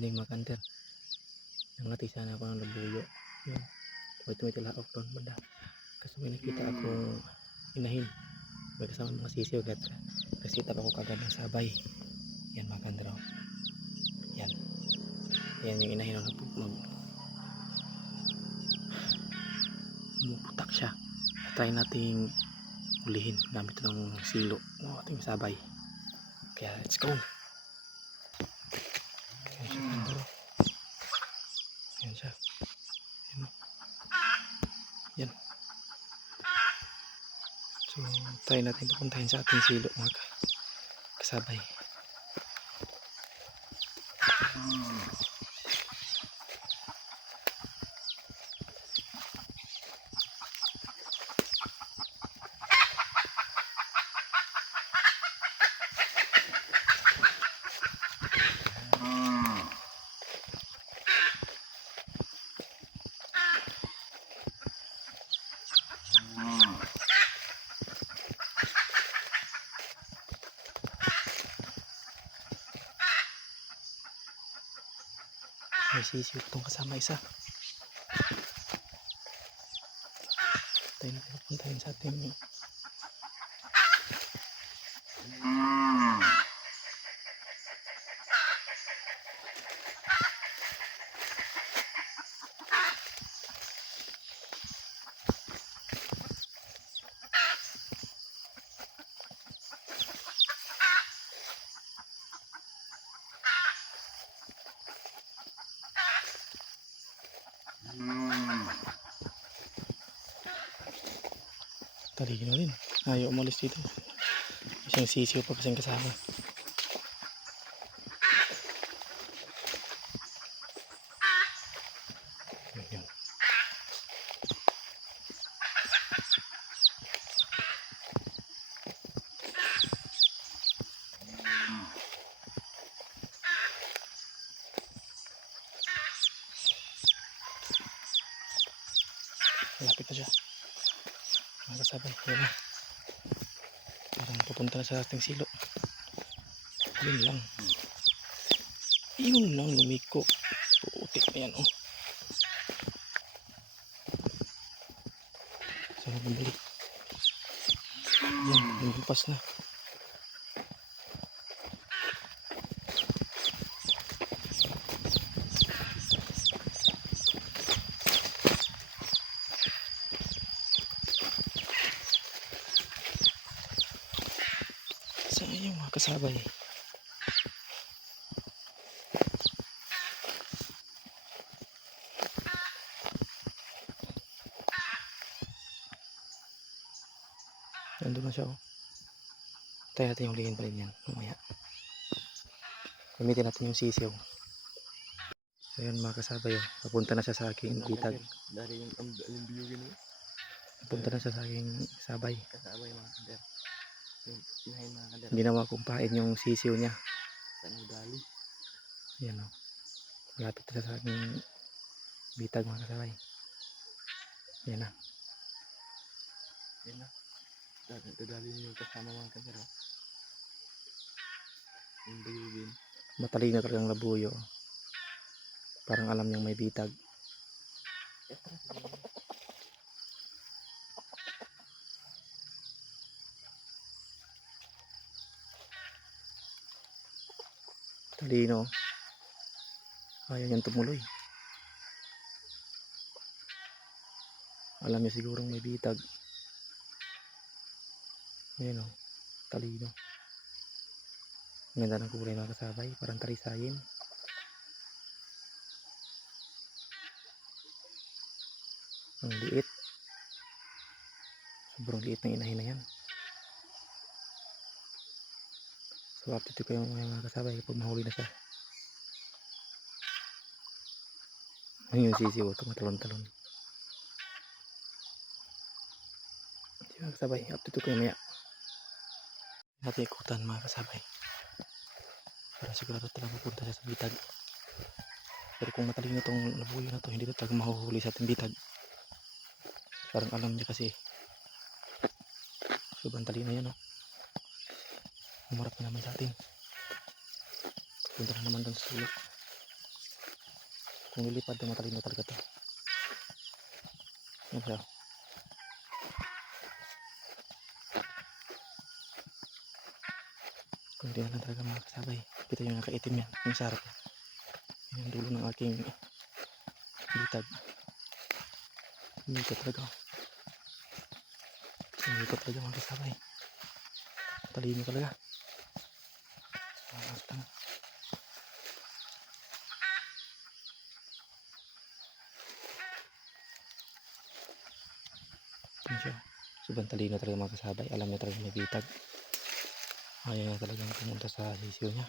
morning mga kanter. Nangati sana ako ng labuyo. Yun. Tumitila ako doon banda. Kasi may nakita akong inahin. May kasama mga sisiw agad. Kasi tap ako kagad ng sabay. Yan mga kanter. Yan. Yan yung inahin na pumuputak siya. Try nating ulihin gamit ng silo. Ating sabay. Kaya let's go. Yan siya kanter. Yan siya. Yan. Yan. So, try natin papuntahin sa ating silo mga kasabay. May sisiw itong kasama isa. Tayo natin papuntahin sa ating talino rin. Ayaw umalis dito. Isang sisiw pa kasing kasama. Yun. Malapit na siya. Mga kasabay. Yan na. Parang pupunta na sa ating silo. Yun lang. Yun lang lumiko. Putik na yan oh. Sarap bumalik. Yan. Lumpas na. Sayang mga kasabay. Nandun na siya oh. Tayo natin yung hulihin pa rin yan mamaya. Gamitin natin yung sisiw. So yan mga kasabay oh. Papunta na siya sa aking bitag. Dari yung biyugin mo. Papunta na siya sa aking sabay. Kasabay mga kader. Yung inahin mga kader. Ginawa kong pain yung sisiw niya. Saan mo dali? Yan oh. Lapit na sa aking bitag mga kasabay. Yan na. Yan na. Dadali niyo yung kasama mga kader. Yung biyugin. Matalino talagang labuyo. Parang alam niyang may bitag. Talino. Ayaw niyang tumuloy. Alam niya sigurong may bitag. Ayan o. Talino. Ang ganda ng kulay mga kasabay. Parang talisayin. Ang liit. Sobrang liit ng inahin na yan. So update ko yung mga kasabay pag mahuli na siya. Ayun yung sisiw. Tumatalon-talon. Mga kasabay. Update ko yung maya. Natin ikutan mga kasabay. Para sigurado talaga pupunta siya sa bitag. Pero kung matalino itong labuyo na to, hindi na talaga mahuhuli sa ating bitag. Parang alam niya kasi. Sobrang talino yan o. Umarap na naman sa atin. Punta na naman doon sa sulok. Kung lilipad na matalino talaga to. Yan siya. Kung hindi na lang talaga mga kasabay. Kita nyo nakaitim yan. Yung sarap. Yan yung dulo ng aking bitag. Umikot talaga. Umikot talaga mga kasabay. Talino talaga. Tama. Yan siya. Sobrang talino talaga mga kasabay. Alam niya talaga may bitag. Ayaw niya talagang pumunta sa sisiyo niya.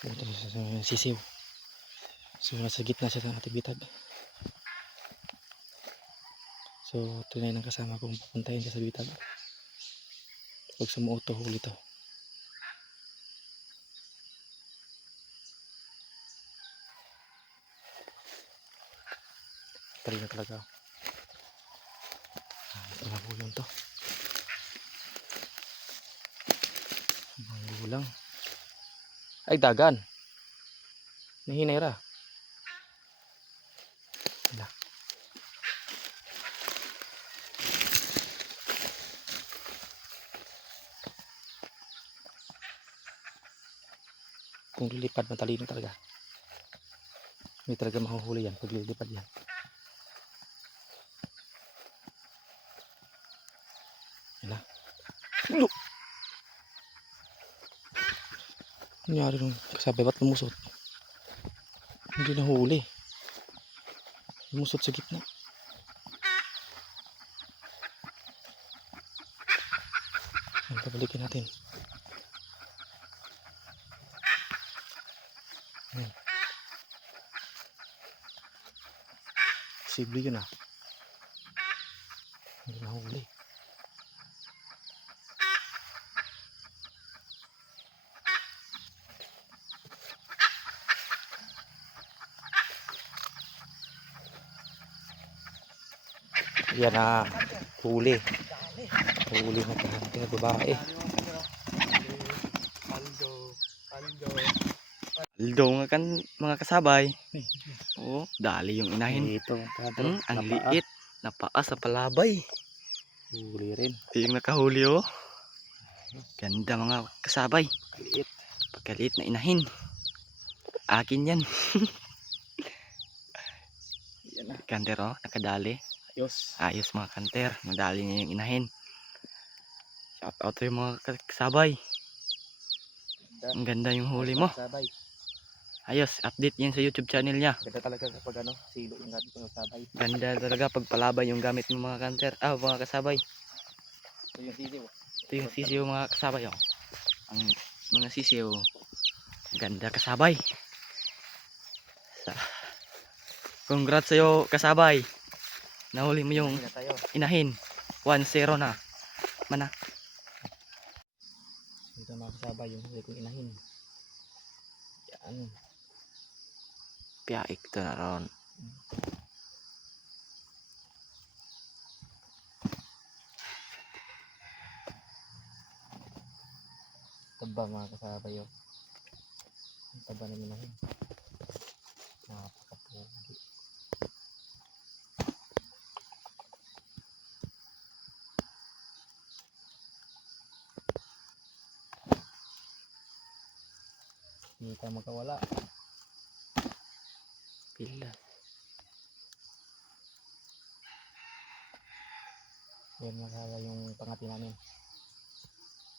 Pumunta siya sa sisiyo. So nasa gitna siya sa ating bitag. So tunay ng kasama kong pupuntahin siya sa bitag. Pag sumuot to, huli to. Talino talaga. Ito na po yun to. Gulang. Ay dagan. Nahinay ra. Wala. Kung lilipad matalino talaga. Hindi talaga mahuhuli yan pag lilipad yan. Wala. Look! Nangyari nung kasabay, ba't lumusot? Hindi nahuli. Lumusot sa gitna. Yan, pabalikin natin. Yan. Posible yun ah. Hindi nahuli. Yan na huli. Huli na kahante babae. Aldo nga kan mga kasabay. Oo, dali yung inahin. Ito, Ang liit. Napaa sa palabay. huli rin. Ito yung nakahuli oh. Ganda mga kasabay. Liit. Pagkaliit na inahin. Akin yan. Yan na. Kanter oh, nakadali. Ayos. Ayos mga kanter. Nadali niya yung inahin. Shout out to yung mga kasabay. Ang ganda yung huli mo. Sabay. Ayos, update yan sa YouTube channel niya. Ganda talaga kapag ano, silo yung gamit ng sabay. Ganda talaga pag palabay yung gamit ng mga kanter. Mga kasabay. Ito yung sisiw. Ito yung sisiyo mga kasabay oh. Ang mga sisiyo. Ganda kasabay. Congrats sa'yo kasabay. Nahuli mo yung inahin. 1-0 na. Mana. Ito mga kasabay yung huli kong inahin. Yan. Piyaik to na ron. Taba mga kasabay yun. Ang taba na minahin. Napakapugi. Hindi ka makawala. Pila. Yan makaya yung pangati namin.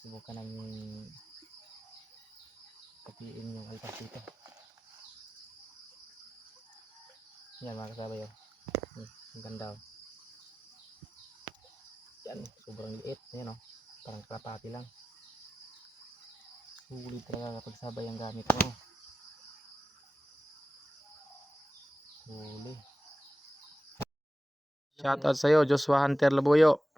Subukan namin katiin yung alpas dito. Yan mga kasabay yun. Ang ganda. Yan, sobrang liit. Yan o. Parang kalapati lang. Sulit talaga kapag sabay ang gamit mo. Huli. Shoutout sa'yo, Joshua Hunter Labuyo.